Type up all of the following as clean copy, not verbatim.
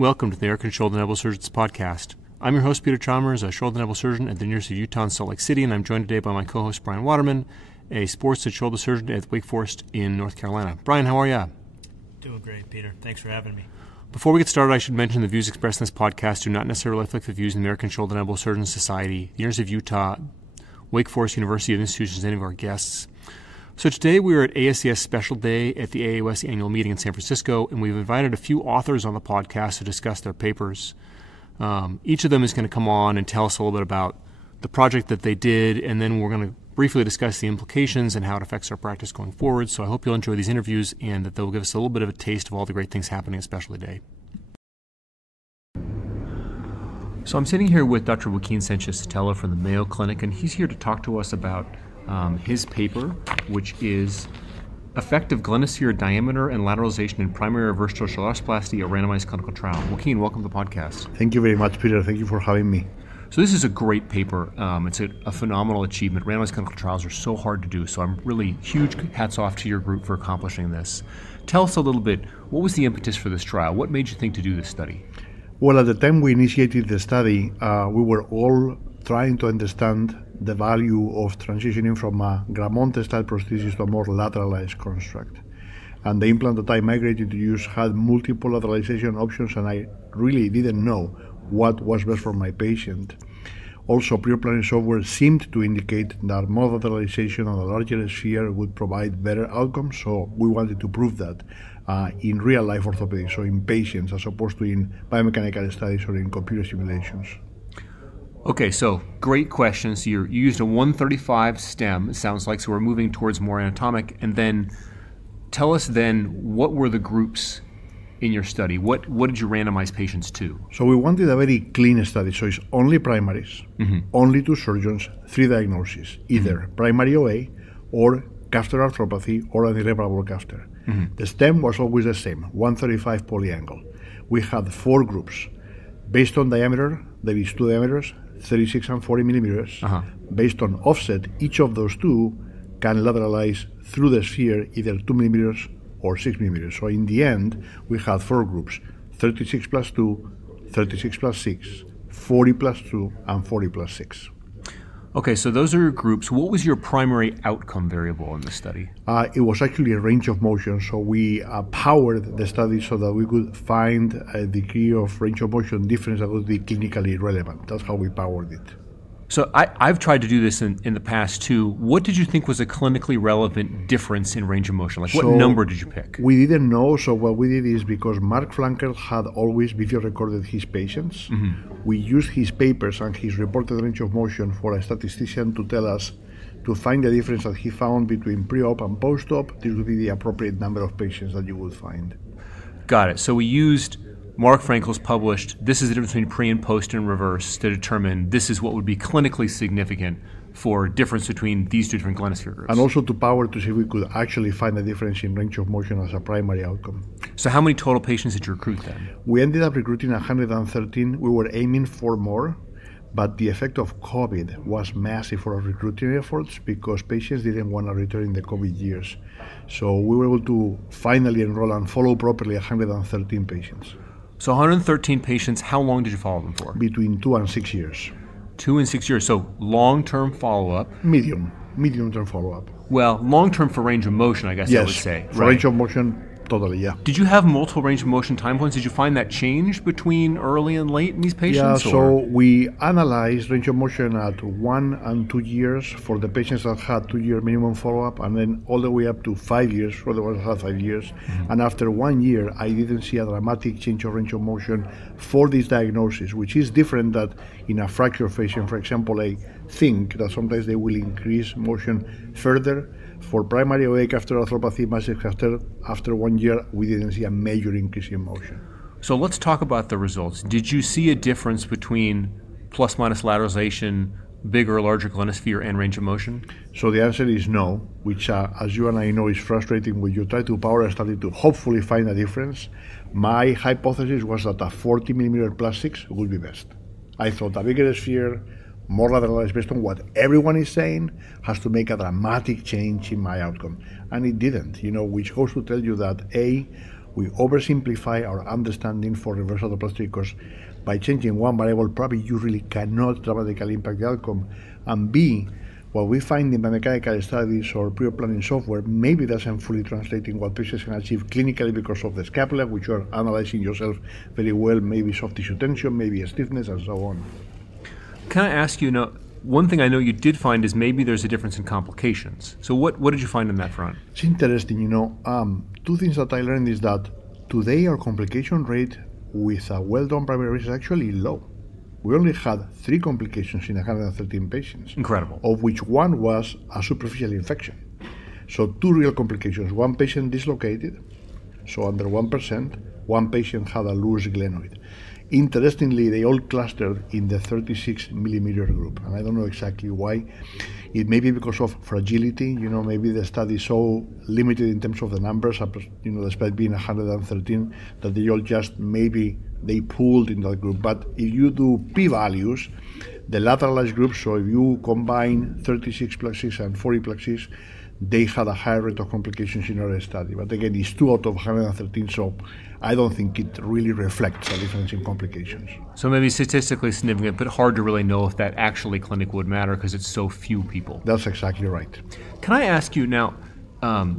Welcome to the American Shoulder and Elbow Surgeons Podcast. I'm your host, Peter Chalmers, a shoulder and elbow surgeon at the University of Utah in Salt Lake City, and I'm joined today by my co-host, Brian Waterman, a sports and shoulder surgeon at Wake Forest in North Carolina. Brian, how are you? Doing great, Peter. Thanks for having me. Before we get started, I should mention the views expressed in this podcast do not necessarily reflect the views of the American Shoulder and Elbow Surgeons Society, the University of Utah, Wake Forest University, and institutions, any of our guests. So today we are at ASES Specialty at the AAOS annual meeting in San Francisco, and we've invited a few authors on the podcast to discuss their papers. Each of them is going to come on and tell us a little bit about the project that they did, and then we're going to briefly discuss the implications and how it affects our practice going forward. So I hope you'll enjoy these interviews and that they'll give us a little bit of a taste of all the great things happening at Specialty Day. So I'm sitting here with Dr. Joaquin Sanchez-Sotelo from the Mayo Clinic, and he's here to talk to us about his paper, which is Effective Glenosphere Diameter and Lateralization in Primary Reverse Shoulder Arthroplasty, a Randomized Clinical Trial. Joaquin, welcome to the podcast. Thank you very much, Peter. Thank you for having me. So this is a great paper. It's a phenomenal achievement. Randomized clinical trials are so hard to do, so I'm really huge hats off to your group for accomplishing this. Tell us a little bit, what was the impetus for this trial? What made you think to do this study? Well, at the time we initiated the study, we were all trying to understand the value of transitioning from a Gramonte-style prosthesis to a more lateralized construct. And the implant that I migrated to use had multiple lateralization options, and I really didn't know what was best for my patient. Also, pre-planning software seemed to indicate that more lateralization on a larger sphere would provide better outcomes, so we wanted to prove that in real-life orthopedics, so in patients, as opposed to in biomechanical studies or in computer simulations. Okay, so great question. So you used a 135 stem, it sounds like, so we're moving towards more anatomic. And then tell us then, what were the groups in your study? What did you randomize patients to? So we wanted a very clean study. So it's only primaries, only two surgeons, three diagnoses, either primary OA or caster arthropathy or an irreparable caster. The stem was always the same, 135 polyangle. We had four groups. Based on diameter, there is two diameters, 36 and 40 millimeters. Based on offset, each of those two can lateralize through the sphere either 2 millimeters or 6 millimeters. So in the end, we had four groups, 36 plus 2, 36 plus 6, 40 plus 2, and 40 plus 6. Okay, so those are your groups. What was your primary outcome variable in the study? It was actually a range of motion. So we powered the study so that we could find a degree of range of motion difference that would be clinically relevant. That's how we powered it. So I've tried to do this in the past too. What did you think was a clinically relevant difference in range of motion? Like, what number did you pick? We didn't know, so what we did is, because Mark Flanker had always video recorded his patients, we used his papers and his reported range of motion for a statistician to tell us, to find the difference that he found between pre-op and post-op. This would be the appropriate number of patients that you would find. Got it. So we used Mark Frankel's published, this is the difference between pre and post and reverse, to determine this is what would be clinically significant for difference between these two different Glenosphere groups. And also to power to see if we could actually find a difference in range of motion as a primary outcome. So how many total patients did you recruit then? We ended up recruiting 113. We were aiming for more, but the effect of COVID was massive for our recruiting efforts because patients didn't want to return in the COVID years. So we were able to finally enroll and follow properly 113 patients. So 113 patients, how long did you follow them for? Between 2 and 6 years. 2 and 6 years, so long-term follow-up. Medium-term follow-up. Well, long-term for range of motion, I guess I would say. Yes, for range of motion, totally, yeah. Did you have multiple range of motion time points? Did you find that changed between early and late in these patients? Yeah, so we analyzed range of motion at 1 and 2 years for the patients that had 2-year minimum follow-up, and then all the way up to 5 years for the ones that had 5 years. And after 1 year, I didn't see a dramatic change of range of motion for this diagnosis, which is different that in a fracture patient, for example, I think that sometimes they will increase motion further. For primary OA caster arthropathy, massive caster, after 1 year, we didn't see a major increase in motion. So let's talk about the results. Did you see a difference between plus minus lateralization, bigger or larger glenosphere, and range of motion? So the answer is no, which as you and I know is frustrating when you try to power a study to hopefully find a difference. My hypothesis was that a 40 millimeter plus 6 would be best. I thought a bigger sphere, more lateralized, based on what everyone is saying, has to make a dramatic change in my outcome. And it didn't, which goes to tell you that A, we oversimplify our understanding for reverse arthroplasty because by changing one variable, probably you really cannot dramatically impact the outcome. And B, what we find in biomechanical studies or pre-planning software maybe doesn't fully translate in what patients can achieve clinically because of the scapula, which you are analyzing yourself very well, maybe soft tissue tension, maybe stiffness, and so on. Can I ask you now, one thing I know you did find is maybe there's a difference in complications. So what did you find on that front? It's interesting, two things that I learned is that today our complication rate with a well-done primary research is actually low. We only had 3 complications in 113 patients. Incredible. Of which one was a superficial infection. So 2 real complications. One patient dislocated, so under 1%. One patient had a loose glenoid. Interestingly, they all clustered in the 36 millimeter group, and I don't know exactly why. It may be because of fragility, maybe the study is so limited in terms of the numbers, despite being 113, that they all just they pooled in that group. But if you do p-values, the lateralized group, so if you combine 36 plexes and 40 plexes, they had a higher rate of complications in our study. But again, it's 2 out of 113, so I don't think it really reflects a difference in complications. So maybe statistically significant, but hard to really know if that actually clinically would matter because it's so few people. That's exactly right. Can I ask you now,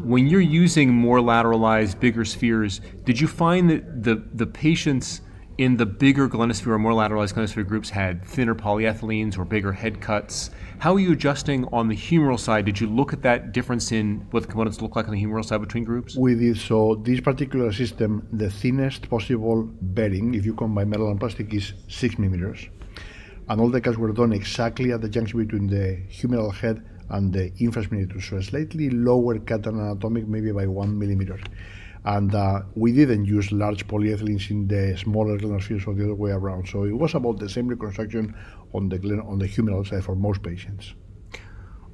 when you're using more lateralized, bigger spheres, did you find that the patients in the bigger Glenosphere or more lateralized Glenosphere groups had thinner polyethylenes or bigger head cuts? How are you adjusting on the humeral side? Did you look at that difference in what the components look like on the humeral side between groups? We did. So this particular system, the thinnest possible bearing, if you combine metal and plastic, is 6 millimeters. And all the cuts were done exactly at the junction between the humeral head and the infraspinatus, so a slightly lower cut than anatomic, maybe by 1 millimeter. And we didn't use large polyethylenes in the smaller glenospheres or the other way around. So it was about the same reconstruction on the humeral side for most patients.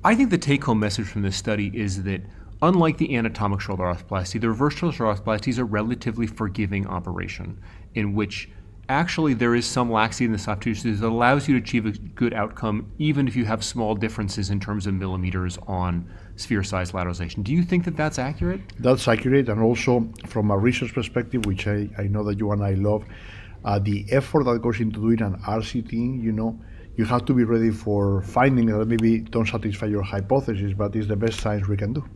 I think the take-home message from this study is that unlike the anatomic shoulder arthroplasty, the reverse shoulder arthroplasty is a relatively forgiving operation in which actually there is some laxity in the soft tissues that allows you to achieve a good outcome even if you have small differences in terms of millimeters on sphere size lateralization. Do you think that that's accurate? That's accurate, and also from a research perspective, which I know that you and I love, the effort that goes into doing an RCT, you have to be ready for findings that maybe don't satisfy your hypothesis, but it's the best science we can do.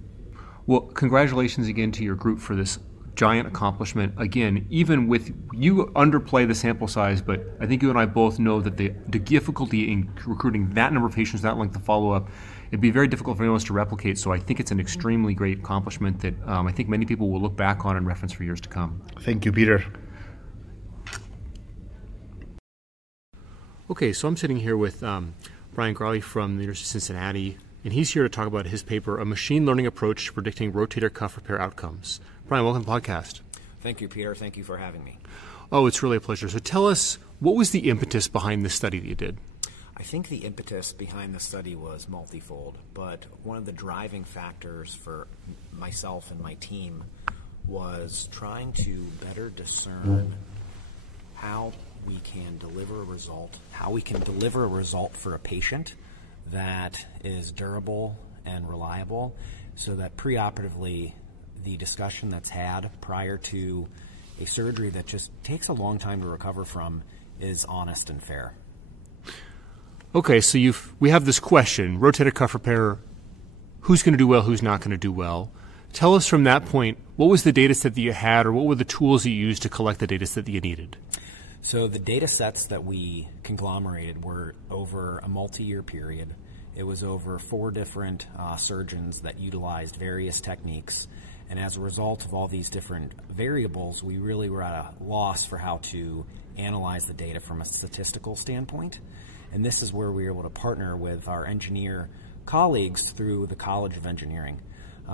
Well, congratulations again to your group for this giant accomplishment. Again, even with you underplay the sample size, but I think you and I both know that the difficulty in recruiting that number of patients, that length of follow-up, it'd be very difficult for anyone else to replicate. So I think it's an extremely great accomplishment that I think many people will look back on and reference for years to come. Thank you, Peter. Okay, so I'm sitting here with Brian Grawe from the University of Cincinnati, and he's here to talk about his paper, A Machine Learning Approach to Predicting Rotator Cuff Repair Outcomes. Brian, welcome to the podcast. Thank you, Peter. Thank you for having me. Oh, it's really a pleasure. So tell us, what was the impetus behind this study that you did? I think the impetus behind the study was multifold, but one of the driving factors for myself and my team was trying to better discern how we can deliver a result for a patient that is durable and reliable, so that preoperatively the discussion that's had prior to a surgery that just takes a long time to recover from is honest and fair. Okay, so we have this question, rotator cuff repair, who's going to do well, who's not going to do well? Tell us from that point, what was the data set that you had, or what were the tools you used to collect the data set that you needed? So the data sets that we conglomerated were over a multi-year period. It was over 4 different surgeons that utilized various techniques. And as a result of all these different variables, we really were at a loss for how to analyze the data from a statistical standpoint. And this is where we were able to partner with our engineer colleagues through the College of Engineering.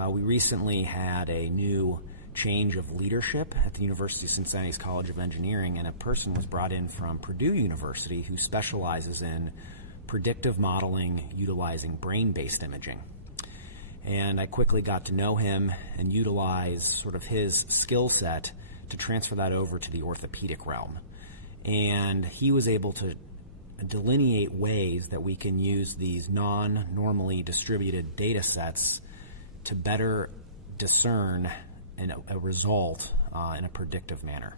We recently had a new change of leadership at the University of Cincinnati's College of Engineering, and a person was brought in from Purdue University who specializes in predictive modeling utilizing brain-based imaging. And I quickly got to know him and utilize sort of his skill set to transfer that over to the orthopedic realm. And he was able to delineate ways that we can use these non-normally distributed data sets to better discern a result in a predictive manner.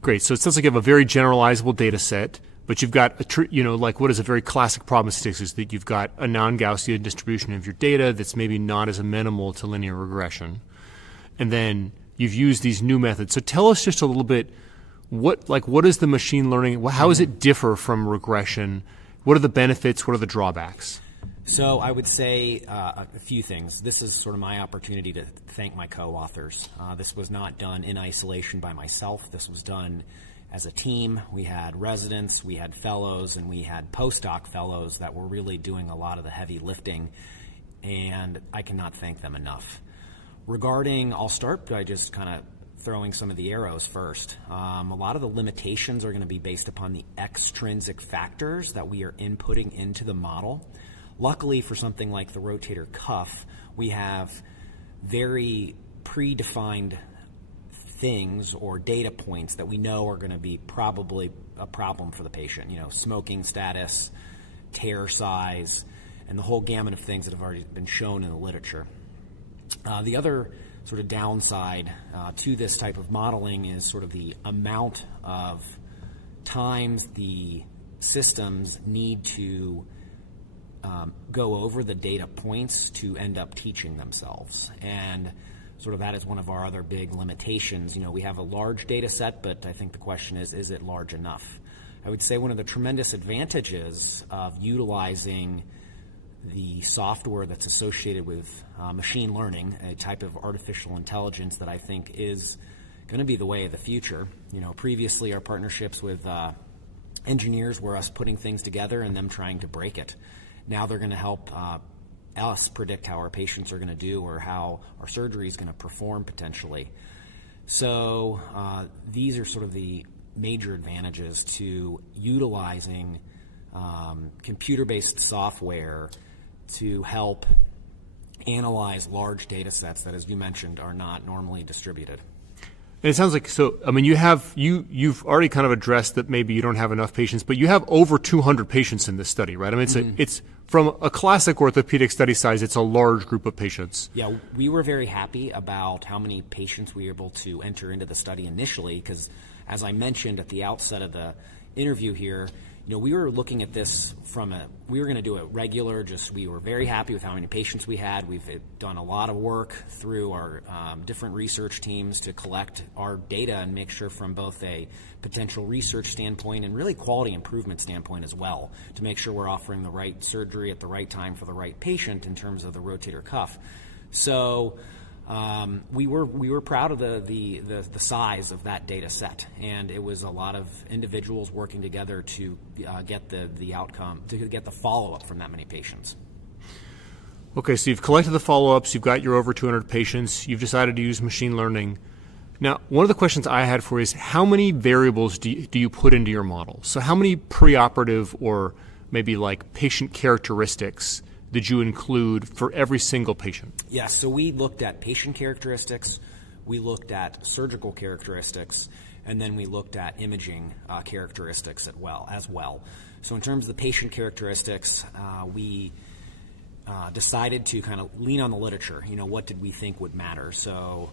Great. So it sounds like you have a very generalizable data set, but you've got like what is a very classic problem of statistics is that you've got a non-Gaussian distribution of your data that's maybe not as amenable to linear regression. And then you've used these new methods. So tell us just a little bit, what is the machine learning? How does it differ from regression? What are the benefits? What are the drawbacks? So I would say a few things. This is sort of my opportunity to thank my co-authors. This was not done in isolation by myself. This was done as a team. We had residents, we had fellows, and we had postdoc fellows that were really doing a lot of the heavy lifting, and I cannot thank them enough. I'll start by just kind of throwing some of the arrows first. A lot of the limitations are going to be based upon the extrinsic factors that we are inputting into the model. Luckily, for something like the rotator cuff, we have very predefined things or data points that we know are going to be probably a problem for the patient. Smoking status, tear size, and the whole gamut of things that have already been shown in the literature. The other sort of downside to this type of modeling is sort of the amount of times the systems need to go over the data points to end up teaching themselves. And sort of that is one of our other big limitations. We have a large data set, but I think the question is it large enough? I would say one of the tremendous advantages of utilizing the software that's associated with machine learning, a type of artificial intelligence that I think is going to be the way of the future. Previously our partnerships with engineers were us putting things together and them trying to break it. Now they're going to help us predict how our patients are going to do or how our surgery is going to perform potentially. So these are sort of the major advantages to utilizing computer-based software to help analyze large data sets that, as you mentioned, are not normally distributed. And it sounds like, you've already kind of addressed that maybe you don't have enough patients, but you have over 200 patients in this study, right? I mean, it's from a classic orthopedic study size, it's a large group of patients. Yeah, we were very happy about how many patients we were able to enter into the study initially because, as I mentioned at the outset of the interview here, we were looking at this we were going to do it regular, we were very happy with how many patients we had. We've done a lot of work through our different research teams to collect our data and make sure from both a potential research standpoint and really quality improvement standpoint as well, to make sure we're offering the right surgery at the right time for the right patient in terms of the rotator cuff. So we were proud of the size of that data set, and it was a lot of individuals working together to get the outcome, to get the follow-up from that many patients. Okay, so you've collected the follow-ups, you've got your over 200 patients, you've decided to use machine learning. Now, one of the questions I had for you is how many variables do you put into your model? So how many preoperative or maybe like patient characteristics did you include for every single patient? Yes, so we looked at patient characteristics, we looked at surgical characteristics, and then we looked at imaging characteristics as well. So in terms of the patient characteristics, we decided to kind of lean on the literature. What did we think would matter? So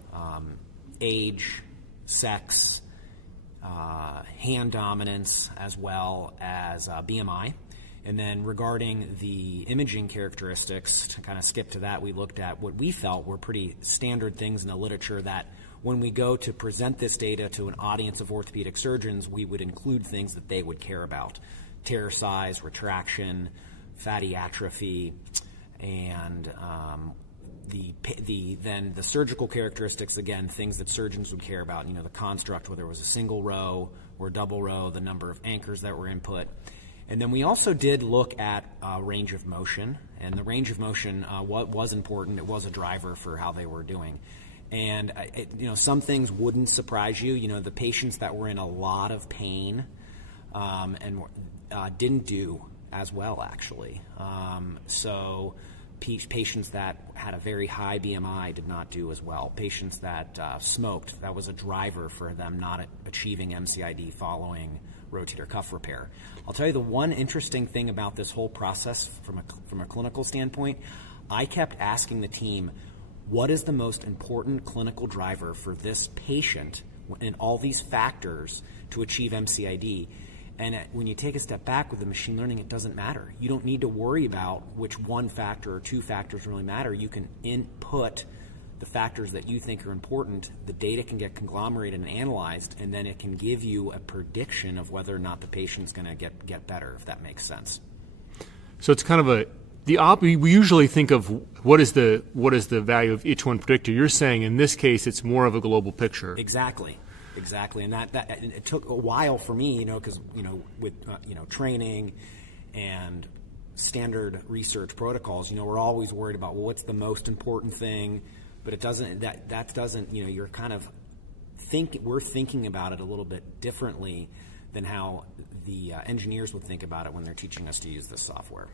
age, sex, hand dominance, as well as BMI. And then regarding the imaging characteristics, to kind of skip to that, we looked at what we felt were pretty standard things in the literature that when we go to present this data to an audience of orthopedic surgeons, we would include things that they would care about. Tear size, retraction, fatty atrophy, and then the surgical characteristics, again, things that surgeons would care about, the construct, whether it was a single row or double row, the number of anchors that were input. And then we also did look at range of motion, and the range of motion was important. It was a driver for how they were doing. And some things wouldn't surprise you. The patients that were in a lot of pain and didn't do as well, actually. So patients that had a very high BMI did not do as well. Patients that smoked, that was a driver for them not achieving MCID following rotator cuff repair. I'll tell you the one interesting thing about this whole process from a clinical standpoint, I kept asking the team, what is the most important clinical driver for this patient and all these factors to achieve MCID. And when you take a step back with the machine learning, it doesn't matter. You don't need to worry about which one factor or two factors really matter. You can input the factors that you think are important. The data can get conglomerated and analyzed, and then it can give you a prediction of whether or not the patient's going to get better, if that makes sense. So it's kind of we usually think of what is the value of each one predictor. You're saying in this case it's more of a global picture. Exactly, and that it took a while for me, because with training and standard research protocols, we're always worried about, well, what's the most important thing, but it doesn't. That doesn't. You're kind of we're thinking about it a little bit differently than how the engineers would think about it when they're teaching us to use this software.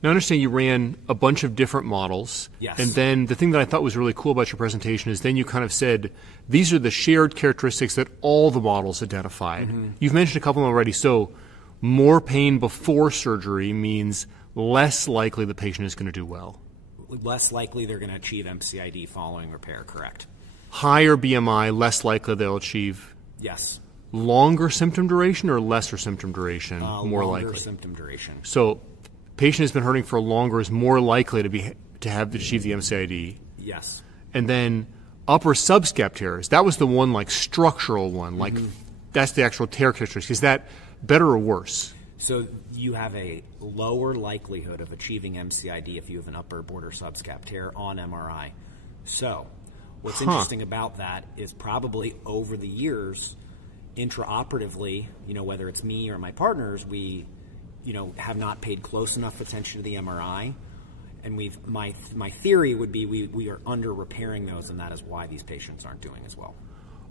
Now, I understand you ran a bunch of different models. Yes. And then the thing that I thought was really cool about your presentation is then you kind of said, these are the shared characteristics that all the models identified. Mm-hmm. You've mentioned a couple already. So more pain before surgery means less likely the patient is going to do well. Less likely they're going to achieve MCID following repair, correct. Higher BMI, less likely they'll achieve. Yes. Longer symptom duration or lesser symptom duration, more likely? Longer symptom duration. So patient has been hurting for longer is more likely to achieve the MCID. Yes. And then upper subscap tears, that was the one structural one, that's the actual tear characteristic. Is that better or worse? So you have a lower likelihood of achieving MCID if you have an upper border subscap tear on MRI. So what's interesting about that is probably over the years, intraoperatively, whether it's me or my partners, we have not paid close enough attention to the MRI, and my theory would be we are under repairing those, and that is why these patients aren't doing as well.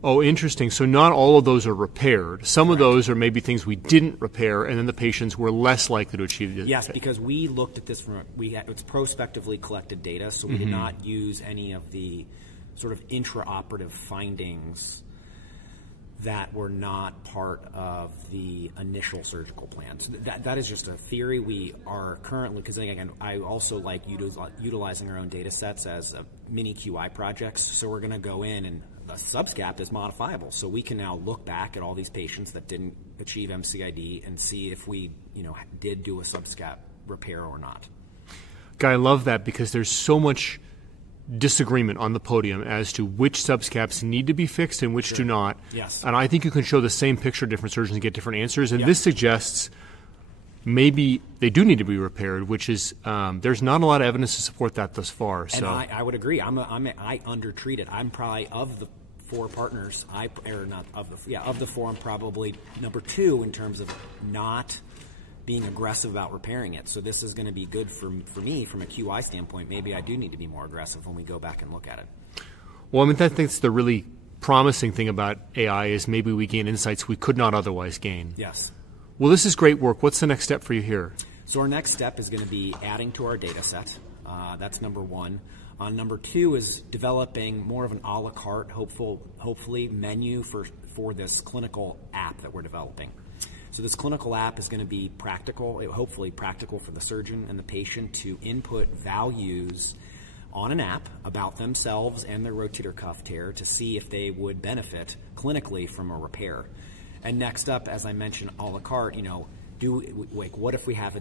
Oh, interesting. So not all of those are repaired. Some of those are maybe things we didn't repair, and then the patients were less likely to achieve it. Yes, because we looked at this it's prospectively collected data, so we did not use any of the sort of intraoperative findings that were not part of the initial surgical plan. So that is just a theory. We are currently, because again, I also like utilizing our own data sets as mini QI projects. So we're going to go in, and the subscap is modifiable. So we can now look back at all these patients that didn't achieve MCID and see if we did do a subscap repair or not. Guy, I love that because there's so much disagreement on the podium as to which subscaps need to be fixed and which do not. Yes. And I think you can show the same picture to different surgeons and get different answers. And this suggests maybe they do need to be repaired, which is there's not a lot of evidence to support that thus far. So. And I would agree. I undertreat it. I'm probably of the four partners. Of the four, I'm probably number 2 in terms of not being aggressive about repairing it. So this is going to be good for me from a QI standpoint. Maybe I do need to be more aggressive when we go back and look at it. Well, I think that's the really promising thing about AI is maybe we gain insights we could not otherwise gain. Yes. Well, this is great work. What's the next step for you here? So our next step is going to be adding to our data set. That's number 1. Number 2 is developing more of an a la carte, hopefully menu for this clinical app that we're developing. So this clinical app is going to be hopefully practical for the surgeon and the patient to input values on an app about themselves and their rotator cuff tear to see if they would benefit clinically from a repair. And next up, as I mentioned, a la carte, what if we have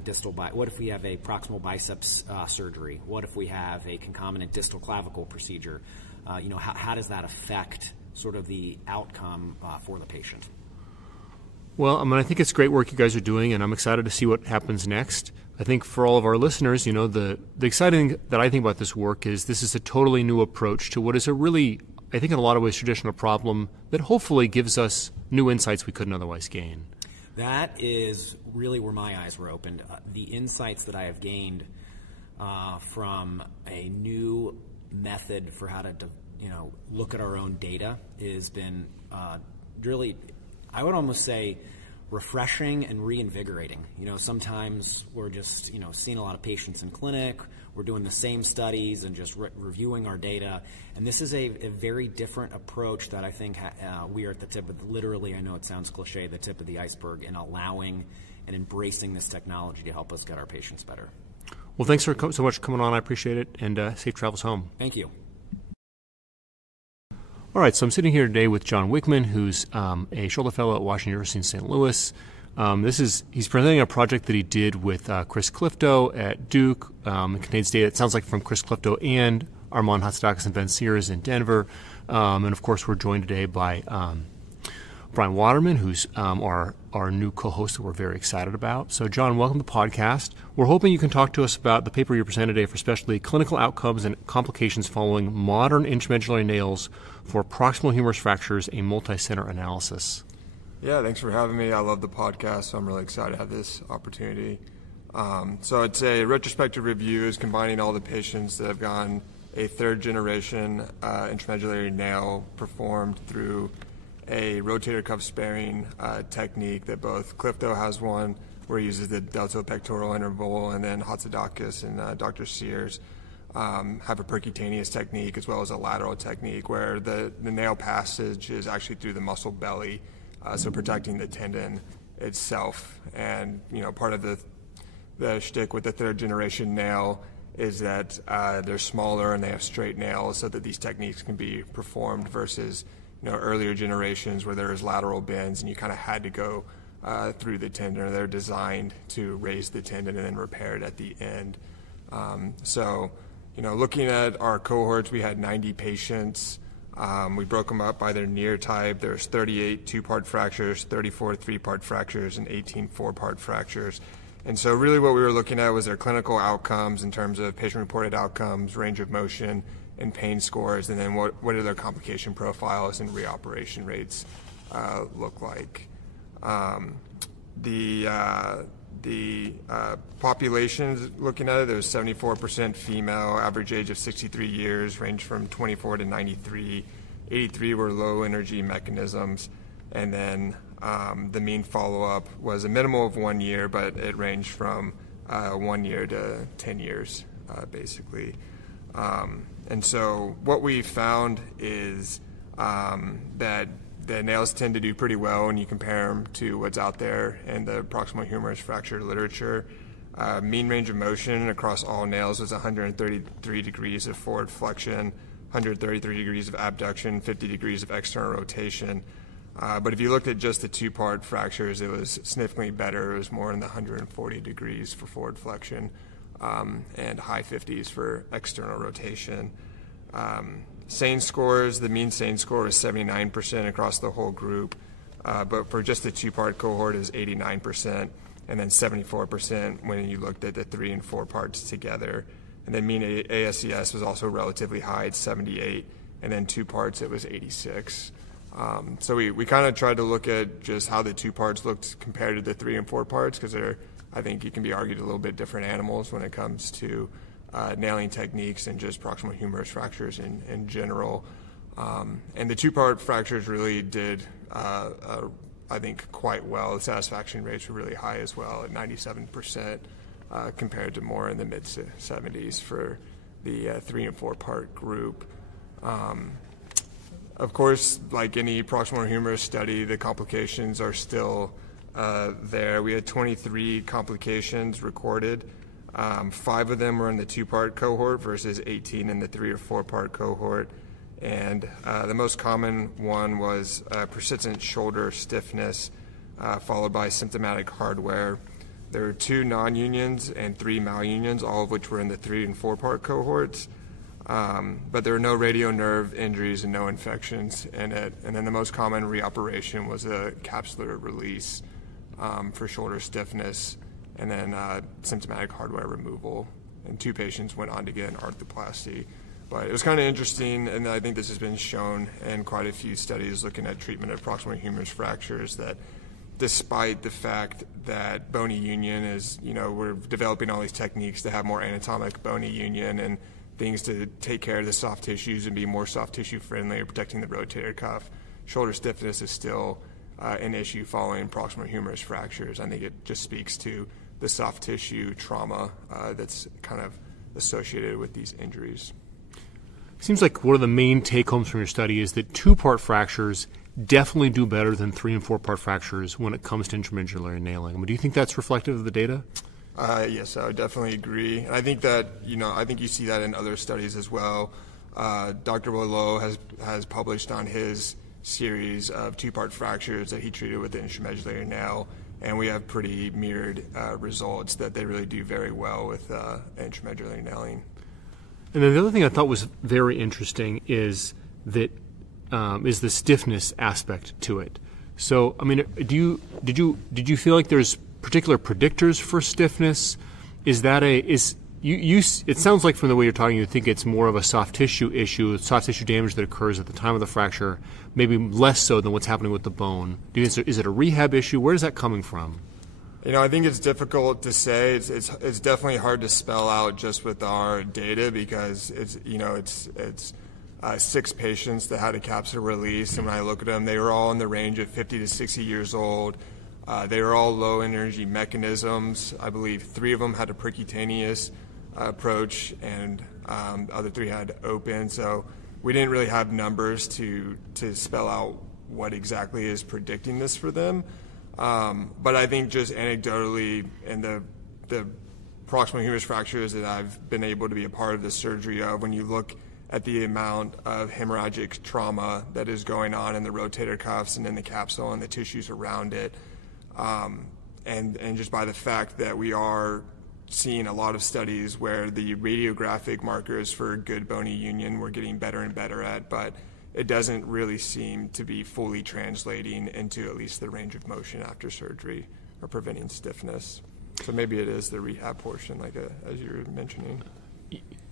what if we have a proximal biceps surgery? What if we have a concomitant distal clavicle procedure? How does that affect sort of the outcome for the patient? Well, I think it's great work you guys are doing, and I'm excited to see what happens next. I think for all of our listeners, the exciting thing that I think about this work is this is a totally new approach to what is a really, I think in a lot of ways, traditional problem that hopefully gives us new insights we couldn't otherwise gain. That is really where my eyes were opened. The insights that I have gained from a new method for how to, look at our own data has been really, I would almost say, refreshing and reinvigorating. Sometimes we're just, seeing a lot of patients in clinic, we're doing the same studies and just reviewing our data. And this is a very different approach that I think we are at the tip of, literally, I know it sounds cliche, the tip of the iceberg in allowing and embracing this technology to help us get our patients better. Well, thanks so much for coming on. I appreciate it. And safe travels home. Thank you. All right, so I'm sitting here today with John Wickman, who's a shoulder fellow at Washington University in St. Louis. He's presenting a project that he did with Chris Clifto at Duke. It contains data, it sounds like, from Chris Clifto and Armand Hatzidakis and Ben Sears in Denver. And of course, we're joined today by Brian Waterman, who's our new co-host that we're very excited about. So, John, welcome to the podcast. We're hoping you can talk to us about the paper you presented today for Specialty, Clinical Outcomes and Complications Following Modern Intramedullary Nails for Proximal Humerus Fractures, a Multicenter Analysis. Yeah, thanks for having me. I love the podcast, so I'm really excited to have this opportunity. So it's a retrospective review is combining all the patients that have gotten a third-generation intramedullary nail performed through a rotator cuff sparing technique that both Clifto has one where he uses the deltopectoral interval, and then Hatzidakis and Dr. Sears have a percutaneous technique as well as a lateral technique where the nail passage is actually through the muscle belly, so protecting the tendon itself. And part of the shtick with the third generation nail is that they're smaller and they have straight nails, so that these techniques can be performed versus earlier generations where there was lateral bends and you kind of had to go through the tendon. They're designed to raise the tendon and then repair it at the end. So looking at our cohorts, we had 90 patients. We broke them up by their near type. There's 38 two-part fractures, 34 three-part fractures, and 18 four-part fractures. And so really what we were looking at was their clinical outcomes in terms of patient-reported outcomes, range of motion, and pain scores, and then what do their complication profiles and reoperation rates look like. The populations looking at it, there was 74% female, average age of 63 years, ranged from 24 to 93. 83 were low energy mechanisms, and then the mean follow-up was a minimal of 1 year, but it ranged from 1 year to 10 years, basically. And so what we found is that the nails tend to do pretty well when you compare them to what's out there in the proximal humerus fracture literature. Mean range of motion across all nails was 133 degrees of forward flexion, 133 degrees of abduction, 50 degrees of external rotation. But if you looked at just the two-part fractures, it was significantly better. It was more in the 140 degrees for forward flexion and high 50s for external rotation. SANE scores, the mean SANE score is 79% across the whole group, but for just the two-part cohort is 89%, and then 74% when you looked at the three and four parts together. And then mean ASES was also relatively high at 78, and then two parts it was 86. So we kind of tried to look at just how the two parts looked compared to the three and four parts, because I think it can be argued a little bit different animals when it comes to nailing techniques and just proximal humerus fractures in general. And the two-part fractures really did, I think, quite well. The satisfaction rates were really high as well at 97% compared to more in the mid-70s for the three and four-part group. Of course, like any proximal humerus study, the complications are still there. We had 23 complications recorded. 5 of them were in the two-part cohort versus 18 in the three or four-part cohort. And the most common one was persistent shoulder stiffness, followed by symptomatic hardware. There were 2 non-unions and 3 malunions, all of which were in the three and four-part cohorts. But there were no radial nerve injuries and no infections in it. And then the most common reoperation was a capsular release for shoulder stiffness, and then symptomatic hardware removal. And 2 patients went on to get an arthroplasty. But it was kind of interesting, and I think this has been shown in quite a few studies looking at treatment of proximal humerus fractures, that despite the fact that bony union is, we're developing all these techniques to have more anatomic bony union and things to take care of the soft tissues and be more soft tissue friendly or protecting the rotator cuff, shoulder stiffness is still an issue following proximal humerus fractures. I think it just speaks to the soft tissue trauma that's kind of associated with these injuries. Seems like one of the main take-homes from your study is that two-part fractures definitely do better than three- and four-part fractures when it comes to intramedullary nailing. I mean, do you think that's reflective of the data? Yes, I would definitely agree. And I think that, I think you see that in other studies as well. Dr. Willow has published on his series of two-part fractures that he treated with the intramedullary nail, and we have pretty mirrored results that they really do very well with intramedullary nailing. And then the other thing I thought was very interesting is that is the stiffness aspect to it. So, I mean, did you feel like there's particular predictors for stiffness? Is that it sounds like from the way you're talking, you think it's more of a soft tissue issue, soft tissue damage that occurs at the time of the fracture, maybe less so than what's happening with the bone. Is it a rehab issue? Where is that coming from? I think it's difficult to say. It's definitely hard to spell out just with our data because it's 6 patients that had a capsular release, and when I look at them, they were all in the range of 50 to 60 years old. They were all low energy mechanisms. I believe 3 of them had a percutaneous approach, and the other 3 had open. So we didn't really have numbers to spell out what exactly is predicting this for them. But I think just anecdotally, in the proximal humerus fractures that I've been able to be a part of the surgery of, when you look at the amount of hemorrhagic trauma that is going on in the rotator cuffs and in the capsule and the tissues around it, and just by the fact that we are seeing a lot of studies where the radiographic markers for good bony union we're getting better and better at, but it doesn't really seem to be fully translating into at least the range of motion after surgery or preventing stiffness. So maybe it is the rehab portion, like as you were mentioning.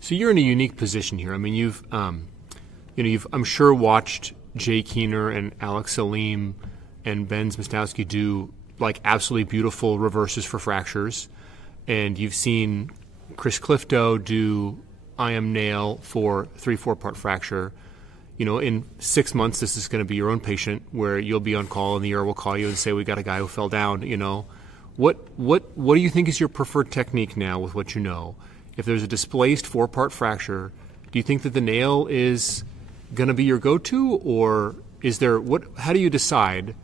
So you're in a unique position here. I mean, you've I'm sure watched Jay Keener and Alex Salim and Ben Zmestowski do like absolutely beautiful reverses for fractures, and you've seen Chris Clifto do IM nail for 3-4 part fracture. In 6 months, this is going to be your own patient where you'll be on call and the ER will call you and say, we got a guy who fell down. What do you think is your preferred technique now with what you know? If there's a displaced 4-part fracture, do you think that the nail is going to be your go-to, or is there how do you decide,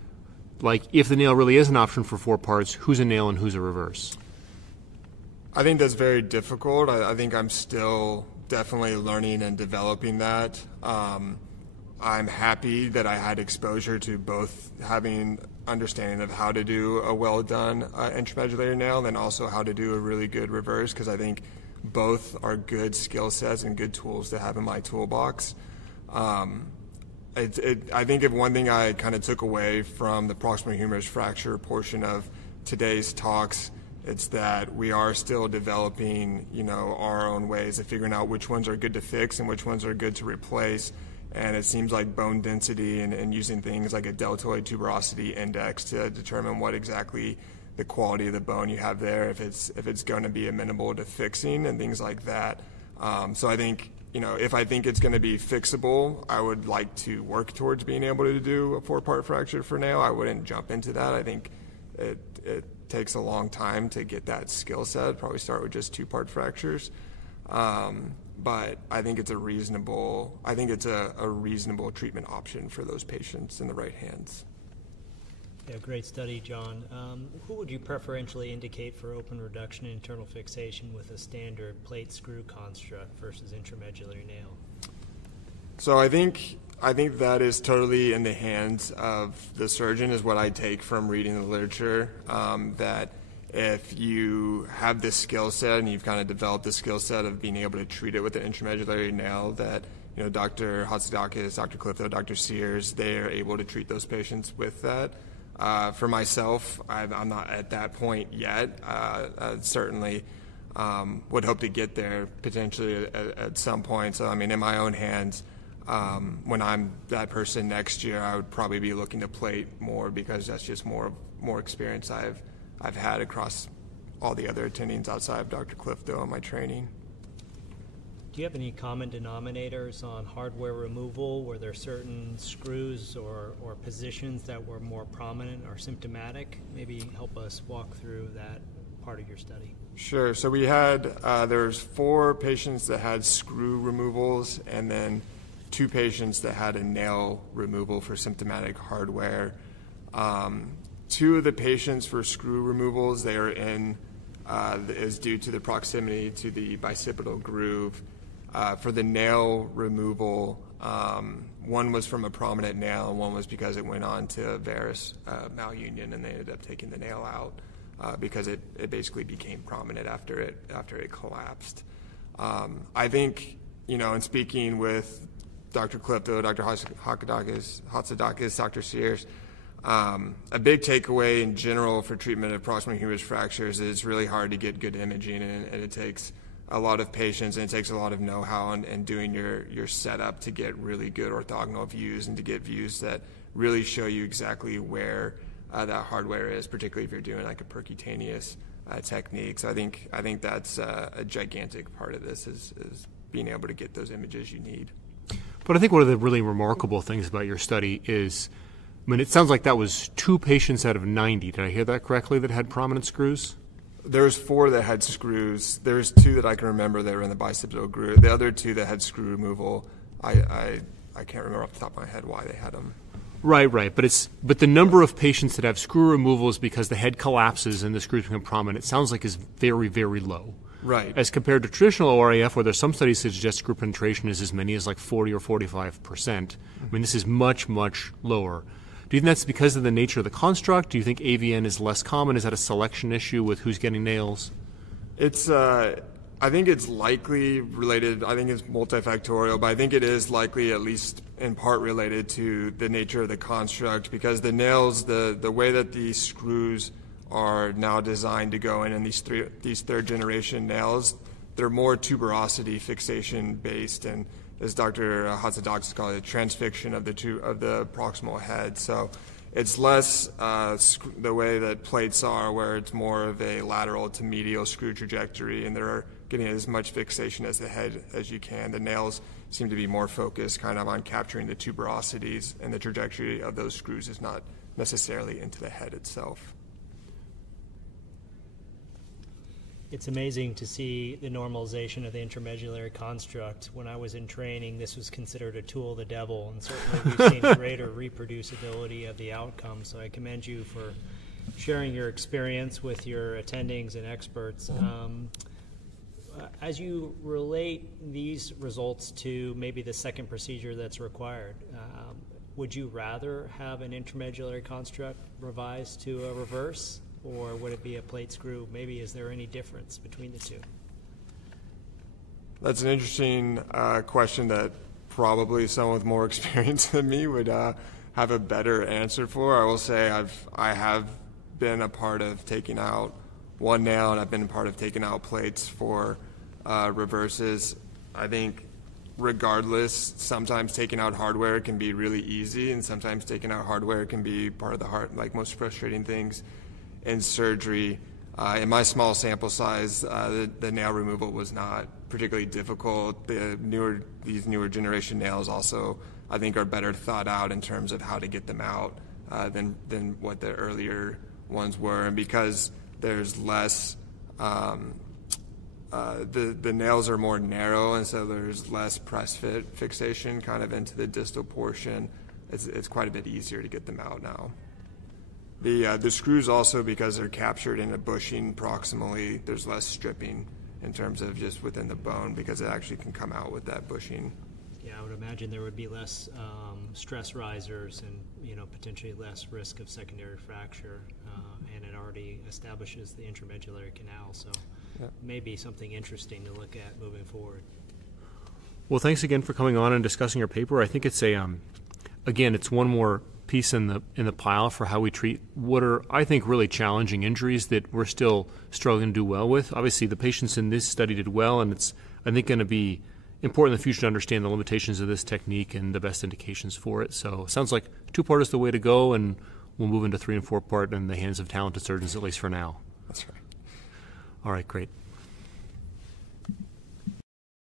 like, if the nail really is an option for 4 parts, who's a nail and who's a reverse? I think that's very difficult. I think I'm still definitely learning and developing that. I'm happy that I had exposure to both having understanding of how to do a well-done intramedullary nail and then also how to do a really good reverse, because I think both are good skill sets and good tools to have in my toolbox. I think if one thing I kind of took away from the proximal humerus fracture portion of today's talks, it's that we are still developing, our own ways of figuring out which ones are good to fix and which ones are good to replace. And it seems like bone density and using things like a deltoid tuberosity index to determine what exactly the quality of the bone you have there, if it's going to be amenable to fixing and things like that. So I think, if I think it's going to be fixable, I would like to work towards being able to do a 4-part fracture for nail. I wouldn't jump into that. I think it takes a long time to get that skill set. Probably start with just 2-part fractures. But I think it's a reasonable treatment option for those patients in the right hands. Yeah, great study, John. Who would you preferentially indicate for open reduction and internal fixation with a standard plate screw construct versus intramedullary nail? So I think that is totally in the hands of the surgeon, is what I take from reading the literature, that if you have this skill set and you've kind of developed the skill set of being able to treat it with an intramedullary nail, that Dr. Hatzidakis, Dr. Clifto, Dr. Sears, they are able to treat those patients with that. For myself, I'm not at that point yet. I certainly would hope to get there potentially at some point. So, in my own hands, when I'm that person next year, I would probably be looking to plate more, because that's just more experience I've had across all the other attendings outside of Dr. Clifto in my training. Do you have any common denominators on hardware removal? Were there certain screws or positions that were more prominent or symptomatic? Maybe help us walk through that part of your study. Sure. So we had, there's 4 patients that had screw removals, and then 2 patients that had a nail removal for symptomatic hardware. 2 of the patients for screw removals, they are in, is due to the proximity to the bicipital groove. For the nail removal, one was from a prominent nail, and one was because it went on to varus malunion, and they ended up taking the nail out because it basically became prominent after it collapsed. I think, in speaking with Dr. Clipto, Dr. Hatzidakis, Dr. Sears, a big takeaway in general for treatment of proximal humerus fractures is it's really hard to get good imaging, and it takes a lot of patience, and it takes a lot of know-how and doing your setup to get really good orthogonal views and to get views that really show you exactly where that hardware is, particularly if you're doing like a percutaneous technique. So I think that's a gigantic part of this is being able to get those images you need. But I think one of the really remarkable things about your study is, it sounds like that was 2 patients out of 90. Did I hear that correctly, that had prominent screws? There's 4 that had screws. There's 2 that I can remember that were in the bicipital group. The other 2 that had screw removal, I can't remember off the top of my head why they had them. Right. But the number of patients that have screw removal is because the head collapses and the screws become prominent. It sounds like is very, very low. Right. As compared to traditional ORAF, where there's some studies that suggest screw penetration is as many as like 40 or 45%. This is much, much lower. Do you think that's because of the nature of the construct? Do you think AVN is less common? Is that a selection issue with who's getting nails? I think it's likely related. I think it's multifactorial, but I think it is likely at least in part related to the nature of the construct, because the nails, the way that these screws are now designed to go in these third generation nails, they're more tuberosity fixation based, and as Dr. Hatzidakis called it, transfixion of the proximal head. So it's less the way that plates are, where it's more of a lateral to medial screw trajectory, and they're getting as much fixation as the head as you can. The nails seem to be more focused kind of on capturing the tuberosities, and the trajectory of those screws is not necessarily into the head itself. It's amazing to see the normalization of the intramedullary construct. When I was in training, this was considered a tool of the devil, and certainly we've seen greater reproducibility of the outcome. So I commend you for sharing your experience with your attendings and experts. As you relate these results to maybe the second procedure that's required, would you rather have an intramedullary construct revised to a reverse, or would it be a plate screw? Maybe is there any difference between the two? That's an interesting question that probably someone with more experience than me would have a better answer for. I will say I have been a part of taking out one nail, and I've been a part of taking out plates for reverses. I think regardless, sometimes taking out hardware can be really easy, and sometimes taking out hardware can be part of the most frustrating things in surgery. In my small sample size, the nail removal was not particularly difficult. These newer generation nails also, I think, are better thought out in terms of how to get them out than what the earlier ones were. And because there's less, the nails are more narrow, and so there's less press fit fixation kind of into the distal portion. It's quite a bit easier to get them out now. The screws also, because they're captured in a bushing proximally, there's less stripping in terms of just within the bone, because it actually can come out with that bushing. Yeah, I would imagine there would be less stress risers and potentially less risk of secondary fracture, and it already establishes the intramedullary canal, so maybe something interesting to look at moving forward. Well, thanks again for coming on and discussing your paper. I think it's again, it's one more piece in the pile for how we treat what are, I think, really challenging injuries that we're still struggling to do well with. Obviously, the patients in this study did well, and it's, I think, going to be important in the future to understand the limitations of this technique and the best indications for it. So it sounds like 2-part is the way to go, and we'll move into 3- and 4-part in the hands of talented surgeons, at least for now. That's right. All right, great.